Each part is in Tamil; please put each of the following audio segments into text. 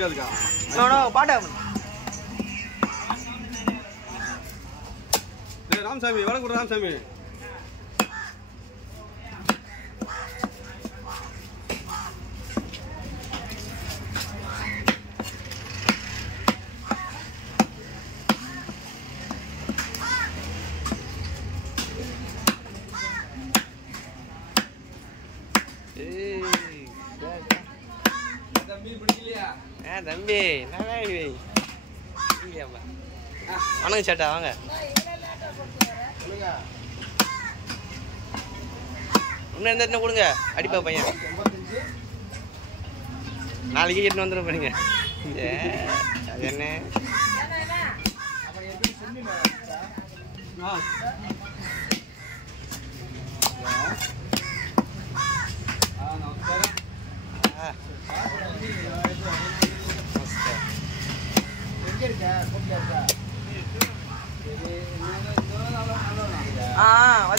இருக்காதுக்கா. பாட்டா ராமசாமி வர கூட ராமசாமி தம்பி வணக்கம் சேட்டா வாங்க. இன்னும் எந்த கொடுங்க அடிப்பா பையன் நாளைக்கு எட்டு வந்துடும் பண்ணுங்க. அது என்ன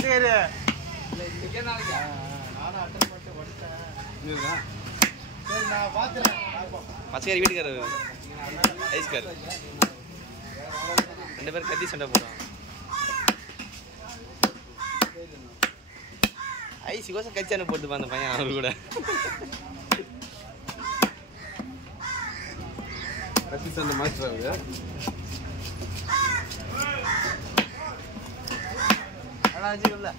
வந்துரு பச்சைக்காரி வீட்டுக்காரு ஐஸ்கார் 2 பேரும் கத்தி சண்டை போடுவாங்க. ஐஸ் கோசம் கச்சான போட்டுப்பா அந்த பையன் அவரு கூட. கத்தி சண்டை மாஸ்டர் அவரு. அதான் வச்சுக்கல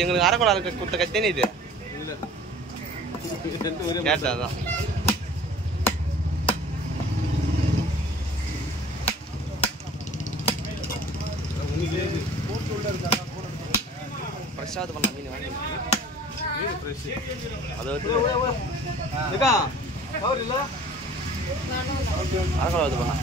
எங்களுக்கு அரைக்குழா கொடுத்த கத்தேனே இது கேட்டாதான் ஃப்ரெஷ்ஷாக பண்ணலாம் மீன் வாங்கி அதை வந்து அரைக்குழா இது பண்ணலாம்.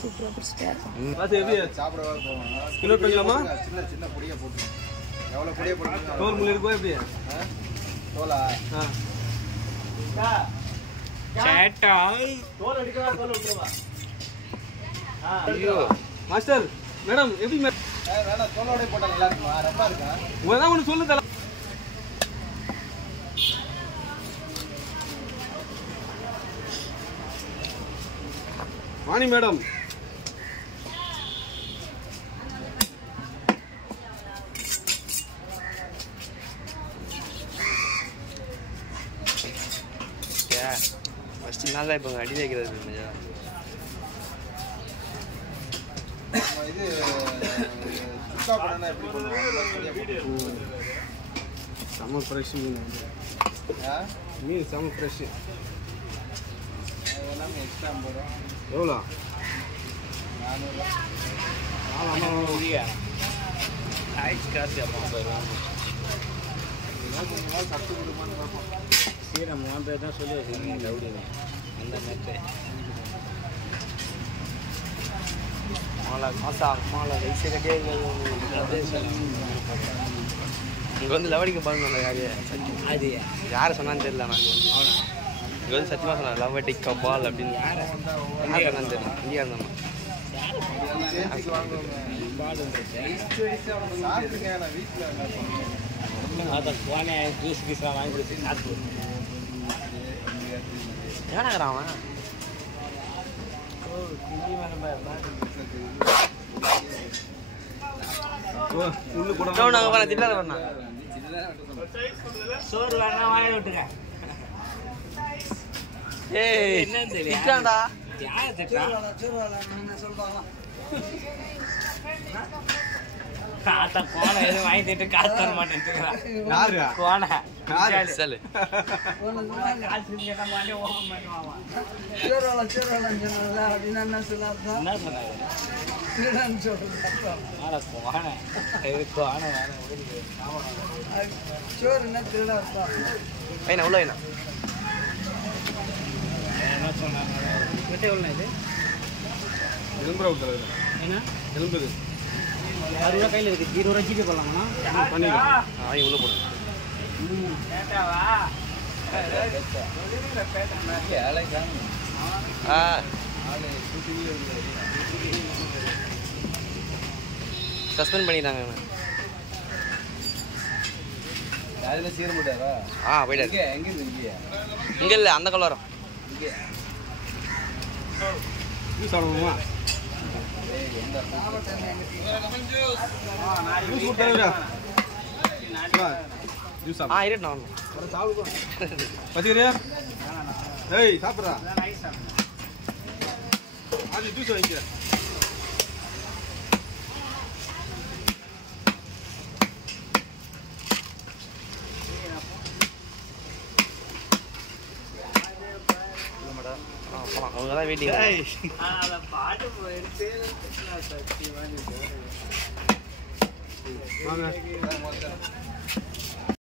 சூப்பரா பிடிச்சிட்டாரு. கிலோ பண்ணலாமா? சின்ன பொடியா போட்டு எவ்வளவு பொடியா போட்டு தோல் முள்ளு இருக்கோ எப்படி? தோலா சேட்டா தோல் அடிக்கவா தோல் விட்டுறவா? ஐயோ மாஸ்டர் மேடம் எப்படி வேணா தோலோட போட்டா நல்லா இருக்குமா? ரப்பா இருக்கா? உனதான் ஒன்று சொல்லு தல. வாணி மேடம் ஃபஸ்ட்டு நாள் தான் இப்போ அடி வைக்கிறது இது சுக்கா பண்ணா எப்படி பண்ணுவாங்க? செம்ம ஃப்ரெஷ் மீன். மீன் செம்ம ஃப்ரெஷ். எல்லாமே எக்ஸ்ட்ரா 50 ரூபா. எவ்வளோ? 400 ஆயிடுச்சு காசு அப்போ சத்து கொடுப்பான்னு பார்ப்போம். சீரம் 3 பேர் தான் சொல்லி வச்சுருக்கீங்க ரவுடிங்க அந்த நேரத்தை மாலை மாசா மாலை வயசு கட்டியே இங்கே வந்து லவடிக்க பாருங்க அந்த யாரையே அது யாரை சொன்னான்னு தெரியல. நான் இங்கே வந்து சத்தியமாக சொன்னேன் லவடி கபால் அப்படின்னு யாரை சொன்னான்னு தெரியல. இந்தியா இருந்தாமா ஜூஸ் கீஸ்லாம் வாங்கி கொடுத்து காசு ஏனாங்கிறான் அவன். சோறு வேணா வாங்கி விட்டுங்க. ஏய் என்னன்னு தெரியல யாரை திட்டா காத்த கோணம் எதுவும் வாங்கி திட்டு காசு தர மாட்டேன் கோணை சொல்லு என்ன சொன்னாங்க பையனா உள்ள வேணா வெட்டை எவ்வளோண்ணா இது? எலும்புரா தலைவர் என்ன எலும்புது 6 ரூபா கையில் இருக்குது. 20 ரூபா ஜிபே பண்ணலாமாண்ணா? பண்ணிக்கலாம். வாங்கி உள்ளே போடுங்க. சஸ்பெண்ட் பண்ணிட்டாங்க. யாருமே சீர மாட்டாரா? போயிட்டாரு. எங்க இருக்கு? இங்கே இல்லை, அந்த கலவரம். ஜூஸ் ஆடணுமா? ஜூஸ் கொடுத்தா ஜூஸ் சாப்பிடு. இருட்டுண்ணா வரணும். பத்திரியா? ஏய் சாப்பிட்றா. அது ஜூஸ் வாங்கிக்கிறேன். அவங்க தான் வெயிட்டிங். வாங்க